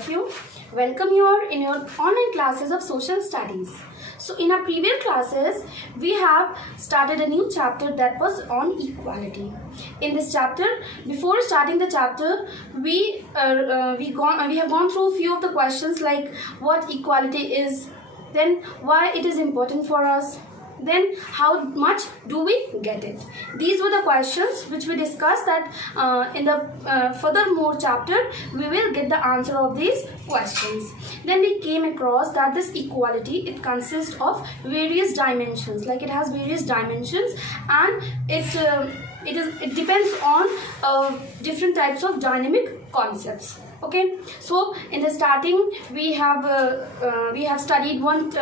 of you. Welcome you in your online classes of social studies. So in our previous classes, we have started a new chapter that was on equality. In this chapter, before starting the chapter, we have gone through a few of the questions like what equality is, then why it is important for us, then how much do we get it. These were the questions which we discussed that in the furthermore chapter we will get the answer of these questions. Then we came across that this equality, it consists of various dimensions, like it has various dimensions, and it depends on different types of dynamic concepts. Okay, so in the starting we have studied one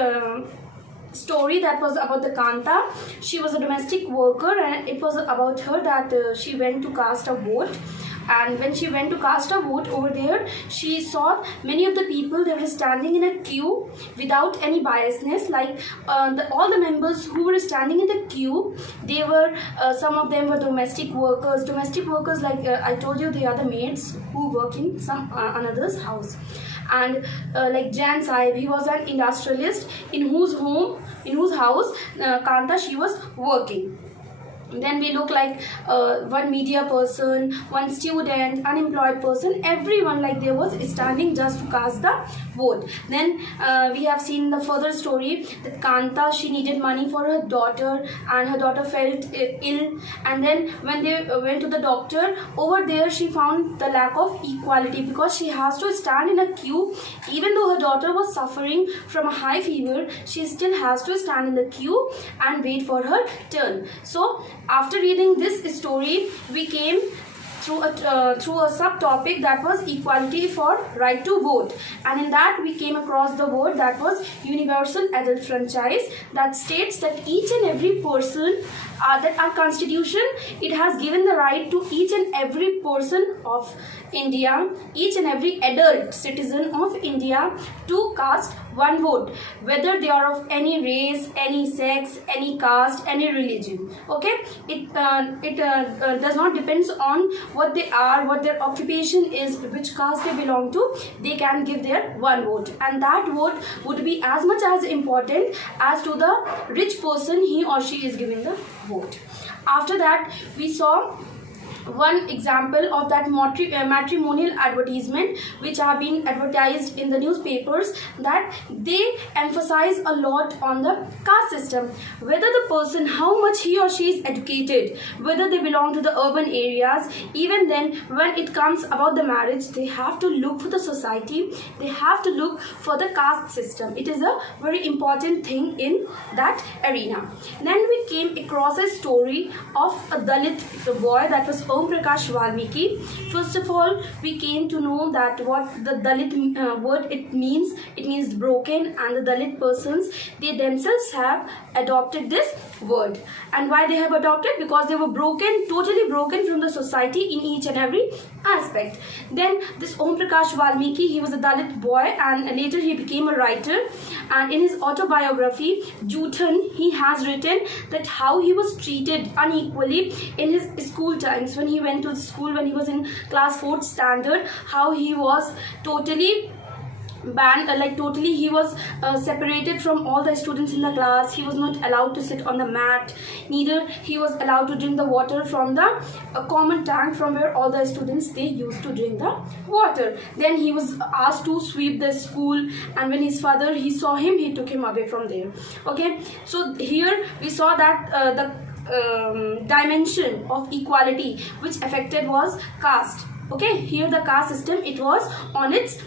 story that was about the Kanta. She was a domestic worker, and it was about her that she went to cast a vote. And when she went to cast a vote over there, she saw many of the people, they were standing in a queue without any biasness. Like all the members who were standing in the queue, they were some of them were domestic workers. Domestic workers, like I told you, they are the maids who work in some another's house. And like Jan Sahib, he was an industrialist in whose house Kanta, she was working. Then we look like one media person, one student, unemployed person, everyone like there was standing just to cast the vote. Then we have seen the further story that Kanta, she needed money for her daughter, and her daughter felt ill, and then when they went to the doctor, over there she found the lack of equality because she has to stand in a queue. Even though her daughter was suffering from a high fever, she still has to stand in the queue and wait for her turn. So after reading this story, we came through a subtopic that was equality for right to vote, and in that we came across the word that was universal adult franchise, that states that each and every person, that our constitution, it has given the right to each and every person of India, each and every adult citizen of India to cast one vote, whether they are of any race, any sex, any caste, any religion. Okay, it does not depends on what they are, what their occupation is, which caste they belong to. They can give their one vote, and that vote would be as much as important as to the rich person, he or she is giving the vote. After that, we saw one example of that matrimonial advertisement which are being advertised in the newspapers, that they emphasize a lot on the caste system, whether the person, how much he or she is educated, whether they belong to the urban areas. Even then, when it comes about the marriage, they have to look for the society, they have to look for the caste system. It is a very important thing in that arena. Then we came across a story of a Dalit boy, that was Om Prakash Valmiki. First of all, we came to know that what the Dalit word it means broken, and the Dalit persons, they themselves have adopted this word. And why they have adopted? Because they were broken, totally broken from the society in each and every aspect. Then this Om Prakash Valmiki, he was a Dalit boy, and later he became a writer, and in his autobiography Juthan, he has written that how he was treated unequally in his school times. When he went to school, when he was in class 4th standard, how he was totally banned, he was separated from all the students in the class. He was not allowed to sit on the mat, neither he was allowed to drink the water from the common tank from where all the students, they used to drink the water. Then he was asked to sweep the school, and when his father, he saw him, he took him away from there. Okay, so here we saw that the dimension of equality which affected was caste. Okay, here the caste system, it was on its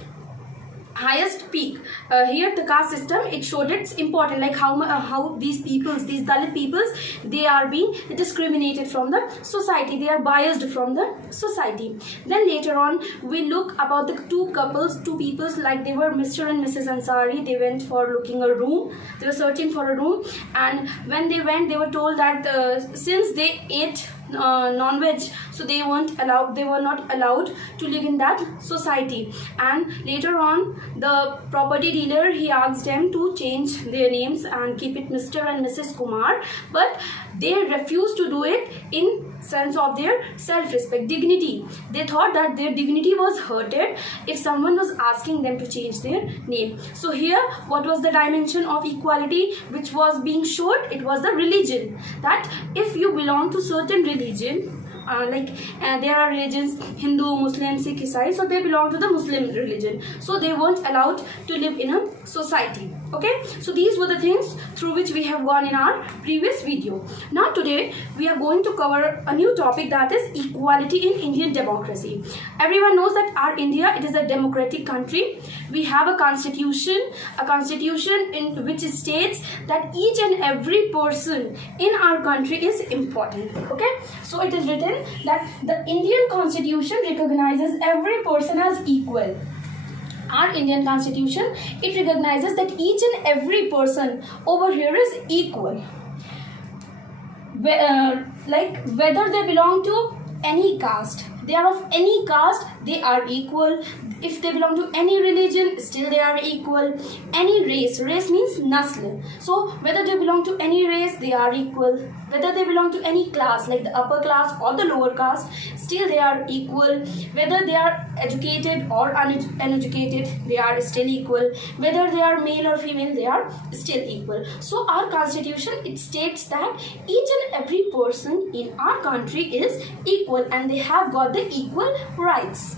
highest peak. Here the caste system, it showed its important, like how these peoples, these Dalit peoples, they are being discriminated from the society, they are biased from the society. Then later on, we look about the two peoples, like they were Mr. and Mrs. Ansari. They went for looking a room, they were searching for a room, and when they went, they were told that since they ate non-veg, so they were not allowed to live in that society. And later on, the property dealer, he asked them to change their names and keep it Mr. and Mrs. Kumar, but they refused to do it in sense of their self-respect, dignity. They thought that their dignity was hurted if someone was asking them to change their name. So here, what was the dimension of equality which was being showed? It was the religion, that if you belong to certain religion, there are religions, Hindu, Muslim, Sikh, Isai, so they belong to the Muslim religion, so they weren't allowed to live in a society. Okay, so these were the things through which we have gone in our previous video. Now today we are going to cover a new topic, that is equality in Indian democracy. Everyone knows that our India, it is a democratic country. We have a constitution in which states that each and every person in our country is important. Okay, so it is written that the Indian constitution recognizes every person as equal. Our Indian constitution, it recognizes that each and every person over here is equal. Like whether they belong to any caste, they are of any caste, they are equal. If they belong to any religion, still they are equal. Any race means nasl, so whether they belong to any race, they are equal. Whether they belong to any class, like the upper class or the lower caste, still they are equal. Whether they are educated or uneducated, they are still equal. Whether they are male or female, they are still equal. So our constitution, it states that each and every person in our country is equal and they have got the equal rights.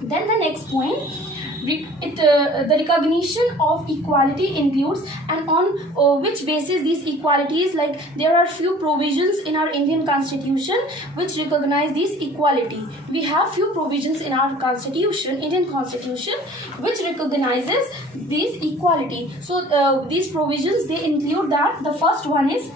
Then the next point, the recognition of equality includes, and on which basis these equalities, like there are few provisions in our Indian constitution which recognize this equality. We have few provisions in our constitution, Indian constitution, which recognizes this equality. So these provisions, they include that the first one is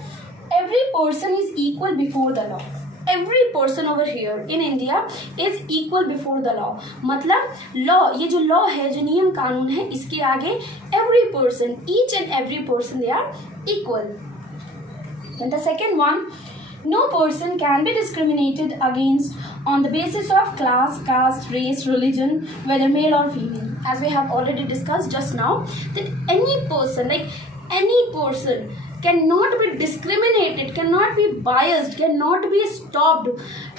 every person is equal before the law. Every person over here in India is equal before the law. मतलब law, ये जो law है, जो नियम कानून है, इसके आगे every person, each and every person, they are equal. Then the second one, no person can be discriminated against on the basis of class, caste, race, religion, whether male or female. As we have already discussed just now, that any person, like any person, cannot be discriminated, cannot be biased, cannot be stopped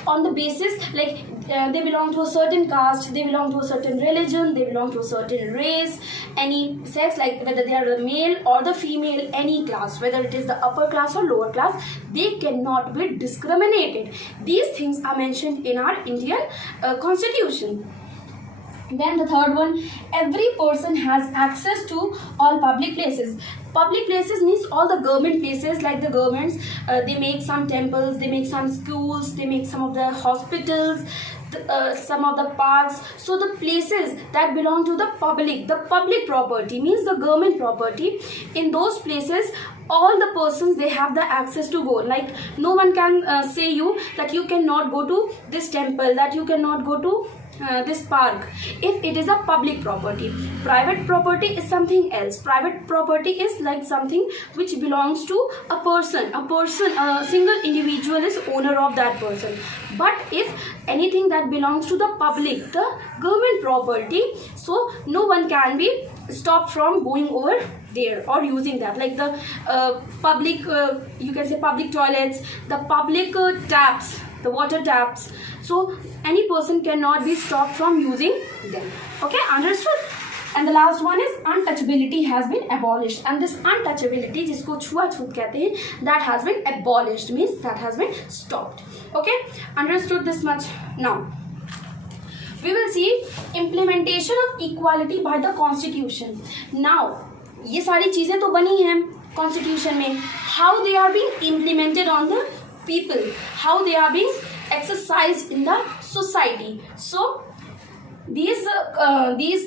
on the basis like they belong to a certain caste, they belong to a certain religion, they belong to a certain race, any sex, like whether they are the male or the female, any class, whether it is the upper class or lower class, they cannot be discriminated. These things are mentioned in our Indian constitution. Then the third one, every person has access to all public places. Public places means all the government places, like the governments, they make some temples, they make some schools, they make some of the hospitals, some of the parks. So the places that belong to the public property means the government property. In those places, all the persons, they have the access to go. Like no one can say you that you cannot go to this temple, that you cannot go to this park, if it is a public property. Private property is something else. Private property is like something which belongs to a person, a single individual is owner of that person. But if anything that belongs to the public, the government property, so no one can be stopped from going over there or using that, like the public, you can say public toilets, the public taps, the water taps, so any person cannot be stopped from using them. Okay, understood? And the last one is untouchability has been abolished, and this untouchability, जिसको छुआछूत कहते हैं, that has been abolished, means that has been stopped. Okay, understood this much? Now we will see implementation of equality by the constitution. Now ये सारी चीजें तो बनी हैं constitution में, how they are being implemented on the people, how they are being exercised in the society. So these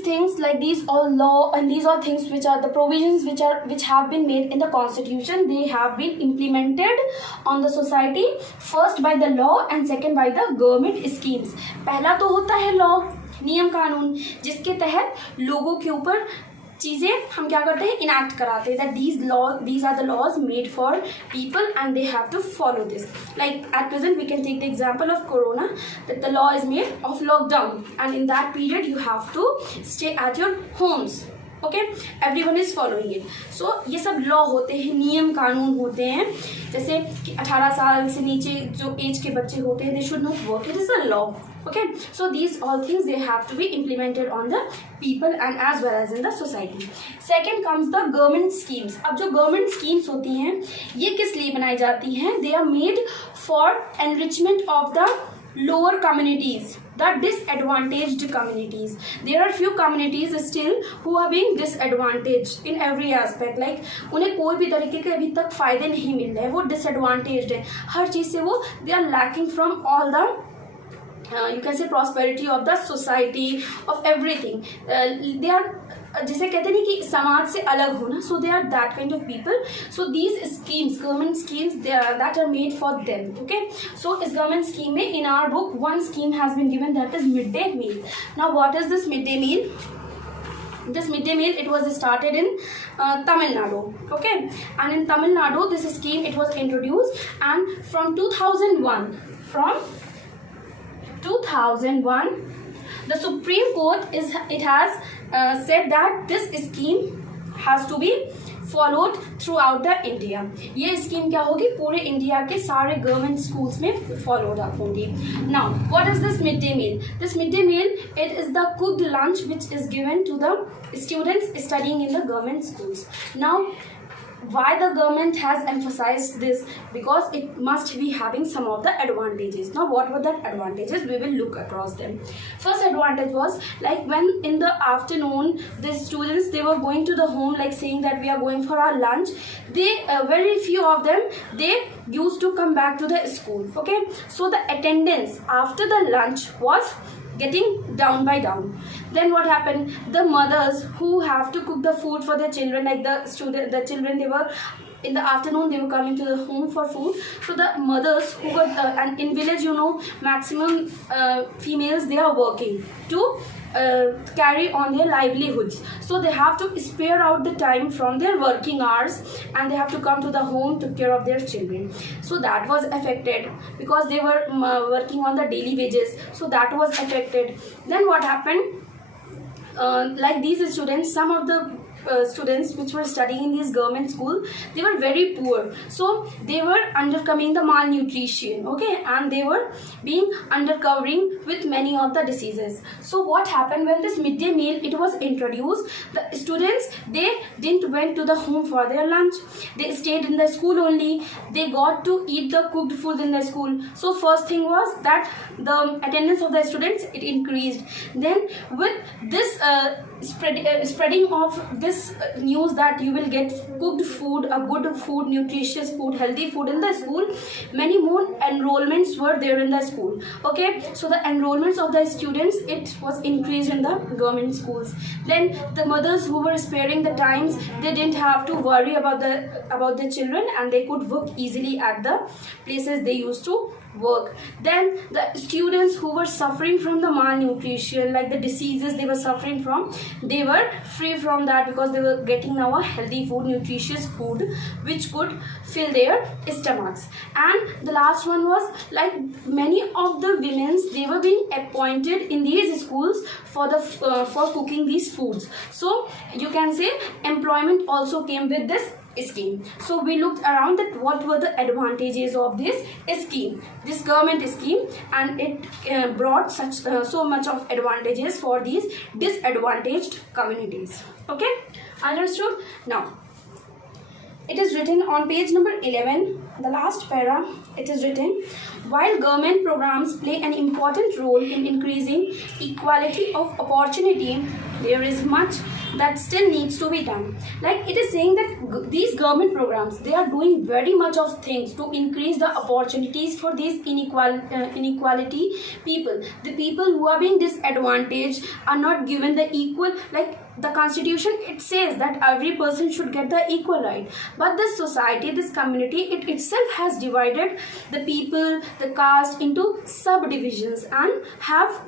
things, like these all law and these are things which are the provisions which have been made in the constitution, they have been implemented on the society, first by the law and second by the government schemes. पहला तो होता है law, नियम कानून, जिसके तहत लोगों के ऊपर चीज़ें हम क्या करते हैं, इनैक्ट कराते हैं, that these are the laws made for people and they have to follow this. Like at present we can take the example of corona, that the law is made of lockdown and in that period you have to stay at your homes. Okay, everyone is following it. So ये सब law होते हैं, नियम कानून होते हैं, जैसे कि 18 साल से नीचे जो एज के बच्चे होते हैं, they should not work, it is a law. Okay, so these all things they have to be implemented on the people and as well as in the society. Second comes the government schemes. अब जो government schemes होती हैं ये किस लिए बनाई जाती हैं? They are made for enrichment of the lower communities, the disadvantaged communities. There are few communities still who are being disadvantaged in every aspect. Like उन्हें कोई भी तरीके के अभी तक फायदे नहीं मिल रहे हैं, वो disadvantaged है हर चीज़ से, वो they are lacking from all the you can say prosperity of the society, of everything. They are जैसे कहते नहीं कि समाज से अलग होना, so they are that kind of people. So these schemes, government schemes, that are made for them. Okay, so इस government scheme में in our book one scheme has been given, that is midday meal. Now what is this midday meal? This midday meal, it was started in Tamil Nadu. Okay, and in Tamil Nadu this scheme, it was introduced, and from 2001 the Supreme Court has said that this scheme has to be followed throughout the India. ये scheme क्या होगी, पूरे India के सारे government schools में followed up होगी. Now what is this midday meal? This midday meal, it is the cooked lunch which is given to the students studying in the government schools. Now why the government has emphasized this? Because it must be having some of the advantages. Now what were the advantages? We will look across them. First advantage was, like when in the afternoon the students, they were going to the home, like saying that we are going for our lunch, they very few of them, they used to come back to the school. Okay, so the attendance after the lunch was getting down by down. Then what happened, the mothers who have to cook the food for their children, like the children, they were in the afternoon, they were coming to the home for food. So the mothers who got and in village, you know, maximum females, they are working to carry on their livelihoods, so they have to spare out the time from their working hours and they have to come to the home to care of their children. So that was affected because they were working on the daily wages, so that was affected. Then what happened, like these students, some of the students which were studying in this government school, they were very poor, so they were undergoing the malnutrition. Okay, and they were being undercovering with many of the diseases. So what happened, when this midday meal, it was introduced, the students, they didn't went to the home for their lunch, they stayed in the school only, they got to eat the cooked food in the school. So first thing was that the attendance of the students, it increased. Then with this spreading of this news that you will get cooked food, a good food, nutritious food, healthy food in the school, many more enrollments were there in the school. Okay, so the enrollments of the students, it was increased in the government schools. Then the mothers who were sparing the times, they didn't have to worry about the children, and they could work easily at the places they used to work. Then the students who were suffering from the malnutrition, like the diseases they were suffering from, they were free from that because they were getting now a healthy food, nutritious food which could fill their stomachs. And the last one was, like many of the women, they were being appointed in these schools for the for cooking these foods. So you can say employment also came with this scheme. So we looked around that what were the advantages of this scheme, this government scheme, and it brought such so much of advantages for these disadvantaged communities. Okay, understood? Now it is written on page number 11, the last para. It is written, while government programs play an important role in increasing equality of opportunity, there is much that still needs to be done. Like it is saying that these government programs, they are doing very much of things to increase the opportunities for these inequality people. The people who are being disadvantaged are not given the equal, like the constitution, it says that every person should get the equal right, but this society, this community, it itself has divided the people, the caste into subdivisions, and have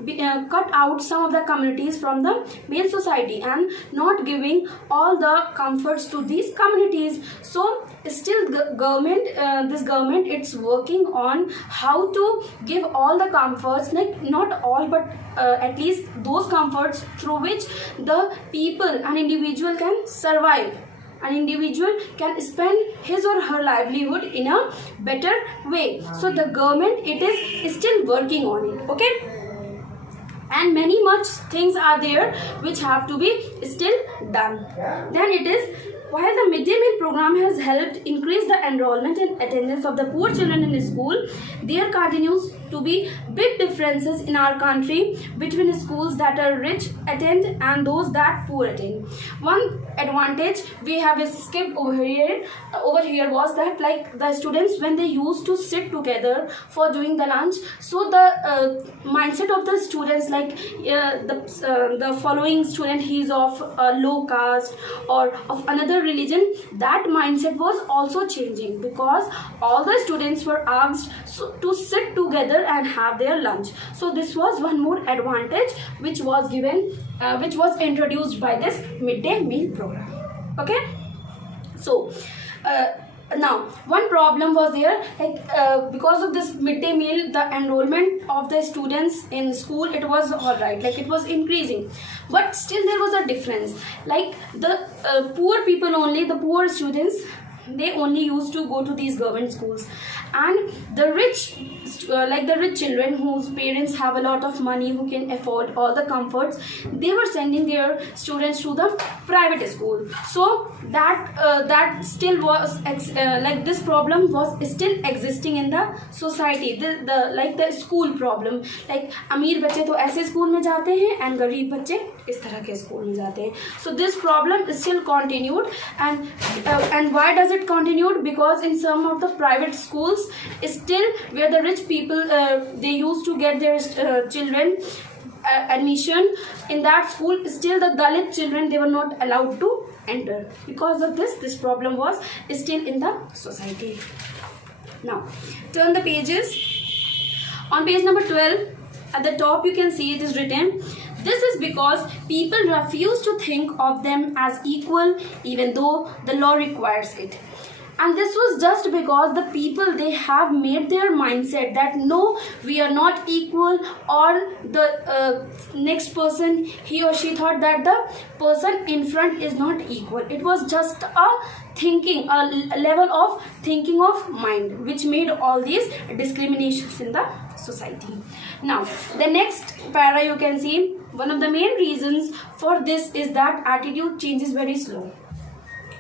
cut out some of the communities from the main society and not giving all the comforts to these communities. So still this government, it's working on how to give all the comforts, like not all, but at least those comforts through which the people, an individual can survive, an individual can spend his or her livelihood in a better way. So the government, it is still working on it, okay, and many much things are there which have to be still done. Then it is, while the midday meal program has helped increase the enrollment and attendance of the poor children in school, there continues to be big differences in our country between schools that are rich attend and those that poor attend. One advantage we have skipped over here was that, like, the students, when they used to sit together for doing the lunch, so the mindset of the students, like the following student, he is of a low caste or of another religion, that mindset was also changing, because all the students were asked to sit together and have their lunch. So this was one more advantage which was given, which was introduced by this midday meal program. Okay, so now one problem was there, like because of this midday meal, the enrollment of the students in school, it was all right, like it was increasing, but still there was a difference. Like the poor people only, the poor students, they only used to go to these government schools, and the rich like the rich children whose parents have a lot of money, who can afford all the comforts, they were sending their students to the private school. So that still was like this problem was still existing in the society, the like the school problem, like अमीर बच्चे तो ऐसे school में जाते हैं and गरीब बच्चे इस तरह के स्कूल में जाते हैं. So this problem is still continued, and why does it continued? Because in some of the private schools, still where the rich people they used to get their children admission in that school, still the Dalit children, they were not allowed to enter. Because of this problem was still in the society. Now turn the pages. On page number 12, at the top you can see it is written, this is because people refuse to think of them as equal even though the law requires it. And this was just because the people, they have made their mindset that no, we are not equal, or the next person, he or she thought that the person in front is not equal. It was just a thinking, a level of thinking of mind, which made all these discriminations in the society. Now the next para you can see, one of the main reasons for this is that attitude change is very slow.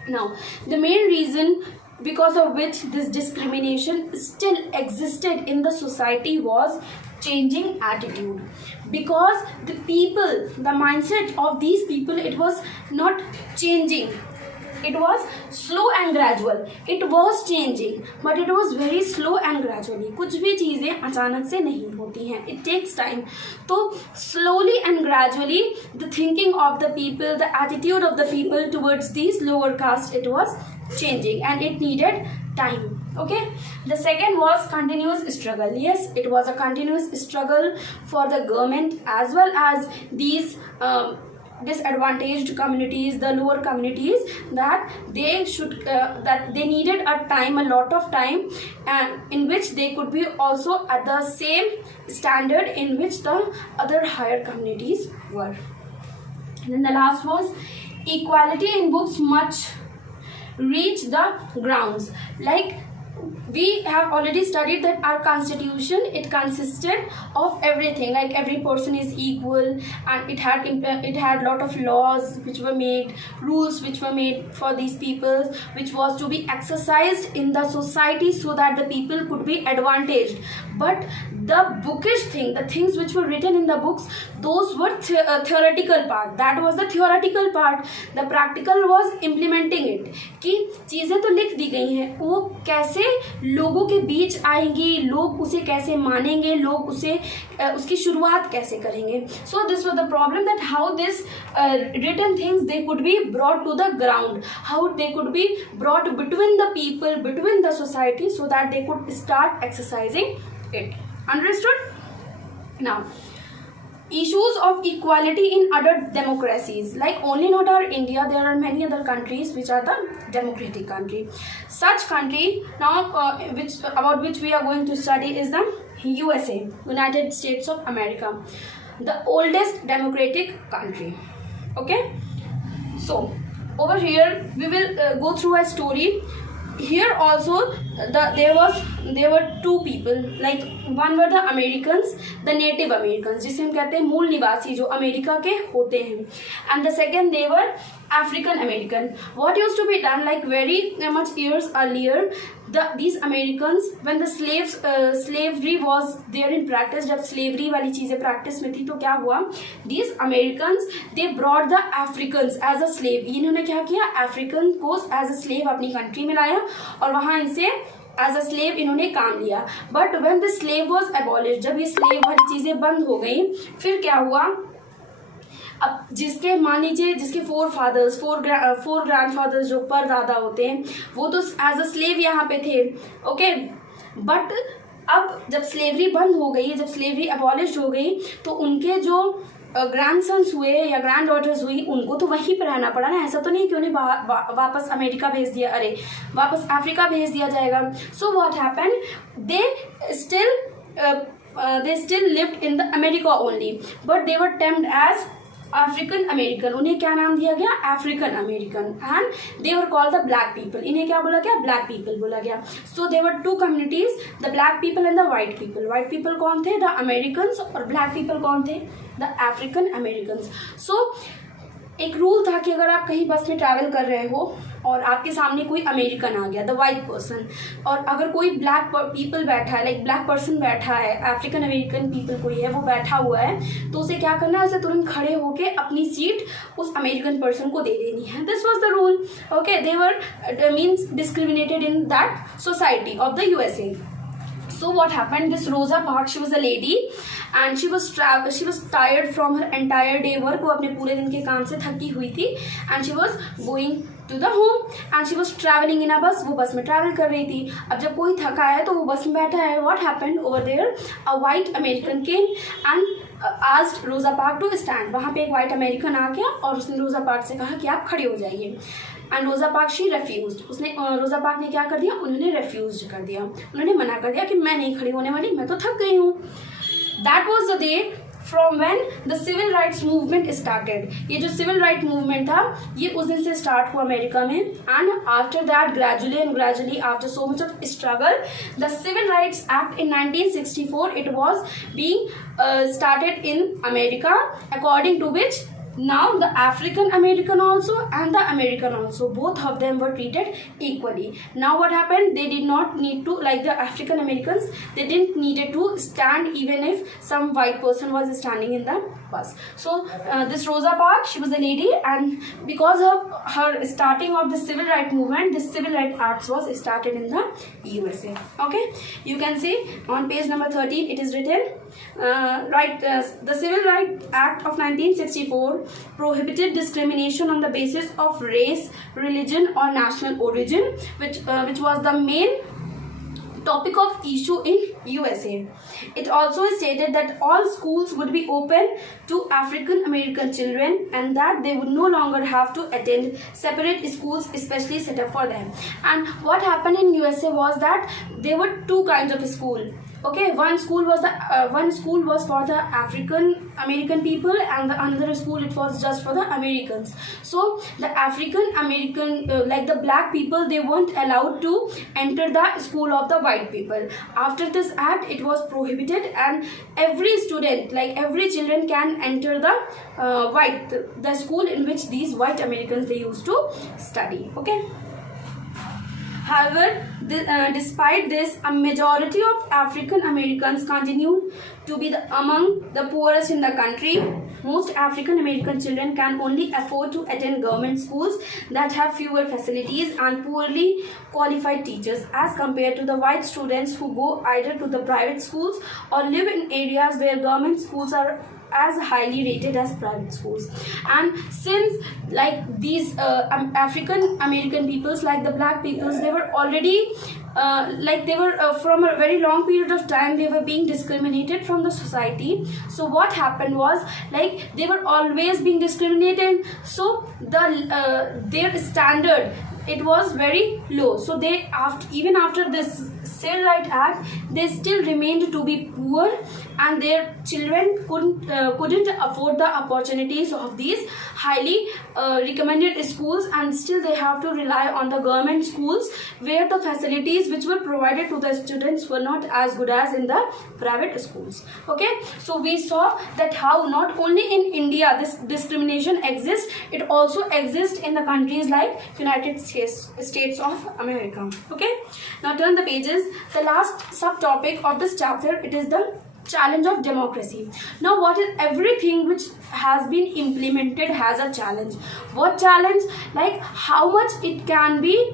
Now the main reason because of which this discrimination still existed in the society was changing attitude, because the people, the mindset of these people, it was not changing. It was slow and gradual. It was changing, but it was very slow and gradually. कुछ भी चीजें अचानक से नहीं होती हैं. It takes time. तो slowly and gradually, the thinking of the people, the attitude of the people towards these lower caste, it was changing, and it needed time. Okay. The second was continuous struggle. Yes, it was a continuous struggle for the government as well as these disadvantaged communities, the lower communities, that they should that they needed a time, a lot of time, and in which they could be also at the same standard in which the other higher communities were. And then the last was equality in books much reach the grounds. Like we have already studied that our constitution, it consisted of everything, like every person is equal, and it had lot of laws which were made, rules which were made for these people, which was to be exercised in the society so that the people could be advantaged. But the bookish thing, the things which were written in the books, those were theoretical part. That was the theoretical part. The practical was implementing it, कि चीजें तो लिख दी गई हैं, वो कैसे लोगों के बीच आएंगी, लोग उसे कैसे मानेंगे, लोग उसे उसकी शुरुआत कैसे करेंगे. So this was the problem that how this written things they could be brought to the ground, how they could be brought between the people, between the society, so that they could start exercising it. Understood? Now, issues of equality in other democracies, like only not our India, there are many other countries which are the democratic country. Such country now which about which we are going to study is the USA, United States of America, the oldest democratic country. Okay, so over here we will go through a story. Here also there were two people, like one were the Americans, the native Americans, जिसे हम कहते हैं मूल निवासी जो America के होते हैं, and the second they were African American. What used to be done, like very much years earlier, these Americans, when the slavery was there in practice, जब slavery वाली चीजें practice में थी तो क्या हुआ, these Americans they brought the Africans as a slave. इन्होंने क्या किया, African को as a slave अपनी country में लाया और वहाँ इनसे एज अ स्लेव इन्होंने काम लिया. But when the slave was abolished, जब ये स्लेव वाली चीजें बंद हो गई, फिर क्या हुआ, अब जिसके मान लीजिए जिसके फोर ग्रैंडफादर्स जो परदादा होते हैं वो तो एज अ स्लेव यहाँ पे थे. ओके, बट अब जब स्लेवरी बंद हो गई, जब स्लेवरी एबॉलिश्ड हो गई, तो उनके जो ग्रैंडसन्स हुए या ग्रैंड डॉटर्स हुई, उनको तो वहीं पर रहना पड़ा ना. ऐसा तो नहीं कि उन्हें वापस अमेरिका भेज दिया, अरे वापस अफ्रीका भेज दिया जाएगा. So what happened, they still lived in the America only, but they were termed as African American. उन्हें क्या नाम दिया गया, African American. And they were called the black people. इन्हें क्या बोला गया, ब्लैक पीपल बोला गया. So they were two communities, the black people and the white people. White people कौन थे, द अमेरिकन्स, और ब्लैक पीपल कौन थे, द अफ्रीकन अमेरिकन्स. सो एक रूल था कि अगर आप कहीं बस में ट्रैवल कर रहे हो और आपके सामने कोई अमेरिकन आ गया, द वाइट पर्सन, और अगर कोई ब्लैक पीपल बैठा है, लाइक ब्लैक पर्सन बैठा है, अफ्रीकन अमेरिकन पीपल कोई है वो बैठा हुआ है, तो उसे क्या करना है, उसे तुरंत खड़े होके अपनी सीट उस अमेरिकन पर्सन को दे देनी है. This was the rule. Okay, they were means discriminated in that society of the USA. So what happened, this Rosa Parks, she was a lady and she was tired from her entire day work. वो अपने पूरे दिन के काम से थकी हुई थी and she was going to the home and she was traveling in a bus. वो बस में ट्रैवल कर रही थी. अब जब कोई थका है तो वो बस में बैठा है. What happened over there, a white American came and asked Rosa Parks to stand. वहाँ पे एक white American आ गया और उसने रोजा पार्क से कहा कि आप खड़े हो जाइए. एंड रोजा पार्क शी रेफ्यूज. उसने रोजा पार्क ने क्या कर दिया, उन्होंने रेफ्यूज कर दिया, उन्होंने मना कर दिया कि मैं नहीं खड़ी होने वाली, मैं तो थक गई हूँ. That was the day from when the civil rights movement started. ये जो सिविल राइट मूवमेंट था ये उस दिन से स्टार्ट हुआ अमेरिका में. And after that gradually after so much of struggle, the civil rights act in 1964 it was being started in America, according to which now the African American also and the American also, both of them were treated equally. Now what happened, they did not need to, like the African Americans, they didn't needed to stand even if some white person was standing in the bus. So this Rosa Parks, she was a lady, and because of her starting of the civil rights movement, this civil rights acts was started in the USA. Okay, you can see on page number 13 it is written, the Civil Rights Act of 1964 prohibited discrimination on the basis of race, religion or national origin, which was the main topic of issue in USA. It also stated that all schools would be open to African American children and that they would no longer have to attend separate schools especially set up for them. And what happened in USA was that there were two kinds of school. Okay, one school was for the African American people and the another school it was just for the Americans. So the African American like the black people, they weren't allowed to enter the school of the white people. After this act it was prohibited and every student, like every children can enter the school in which these white Americans they used to study. Okay, However, despite this, a majority of African Americans continue to be among the poorest in the country. Most African American children can only afford to attend government schools that have fewer facilities and poorly qualified teachers as compared to the white students who go either to the private schools or live in areas where government schools are as highly rated as private schools. And since like these African American peoples, like the black peoples, they were already from a very long period of time they were being discriminated from the society. So what happened was, like, they were always being discriminated, so their standard, it was very low. So they, even after this Civil Rights Act, they still remained to be poor, and their children couldn't afford the opportunities of these highly recommended schools, and still they have to rely on the government schools where the facilities which were provided to the students were not as good as in the private schools. Okay, so we saw that how not only in India this discrimination exists, it also exists in the countries like United States of America. Okay, now turn the pages. The last subtopic of this chapter, it is the challenge of democracy. Now, what is everything which has been implemented has a challenge. What challenge? Like how much it can be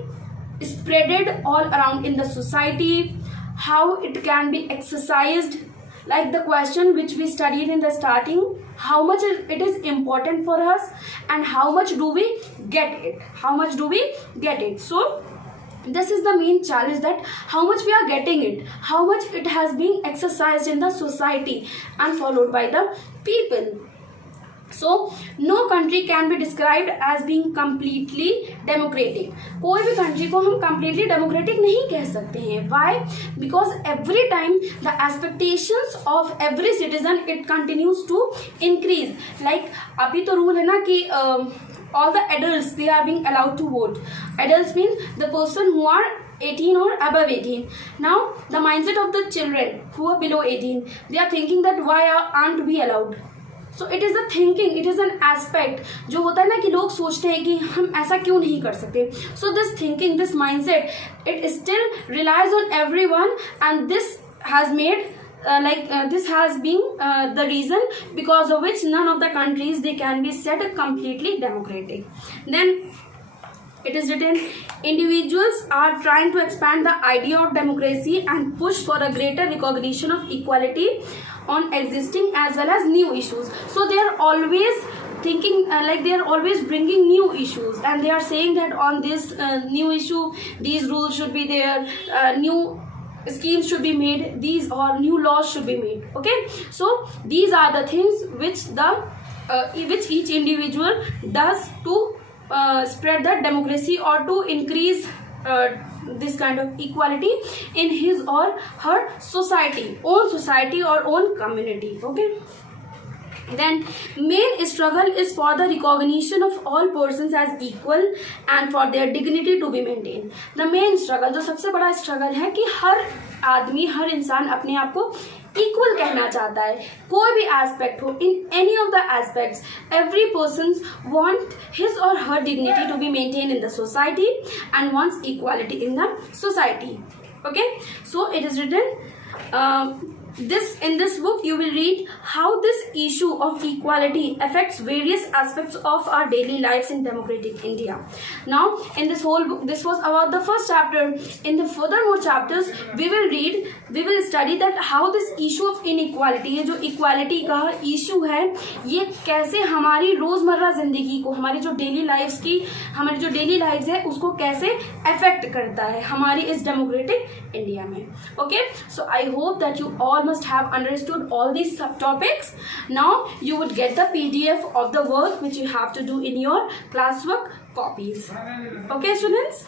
spreaded all around in the society, how it can be exercised. Like the question which we studied in the starting, how much it is important for us and how much do we get it? How much do we get it? So this is the main challenge, that how much we are getting it, how much it has been exercised in the society and followed by the people. So no country can be described as being completely democratic. कोई भी country को हम completely democratic नहीं कह सकते हैं. Why? Because every time the expectations of every citizen, it continues to increase. Like अभी तो rule है ना कि all the adults, they are being allowed to vote. Adults means the person who are 18 or above 18. Now the mindset of the children who are below 18, they are thinking that why aren't we allowed? So it is a thinking, it is an aspect जो होता है ना कि लोग सोचते हैं कि हम ऐसा क्यों नहीं कर सकते. So this thinking, this mindset, it still relies on everyone, and this has made this has been the reason because of which none of the countries, they can be said completely democratic. Then it is written, individuals are trying to expand the idea of democracy and push for a greater recognition of equality on existing as well as new issues. So they are always thinking they are always bringing new issues, and they are saying that on this new issue these rules should be there, new schemes should be made, these or new laws should be made. Okay, so these are the things which which each individual does to spread the democracy or to increase this kind of equality in his or her society, own society or own community. Okay, then main struggle is for the recognition of all persons as equal and for their dignity to be maintained. The main struggle, जो सबसे बड़ा struggle है कि हर आदमी, हर इंसान अपने आप को equal कहना चाहता है. कोई भी aspect हो, in any of the aspects, every person want his or her dignity to be maintained in the society and wants equality in the society. Okay, so it is written in this book you will read how this issue of equality affects various aspects of our daily lives in democratic India. Now in this whole book, this was about the first chapter. In the furthermore chapters we will study that how this issue of inequality, ये जो equality का issue है, ये कैसे हमारी रोजमर्रा जिंदगी को, हमारी जो daily lives है उसको कैसे affect करता है हमारी इस democratic India में. Okay, so I hope that you all must have understood all these subtopics. Now you would get the PDF of the work which you have to do in your classwork copies. Okay, students.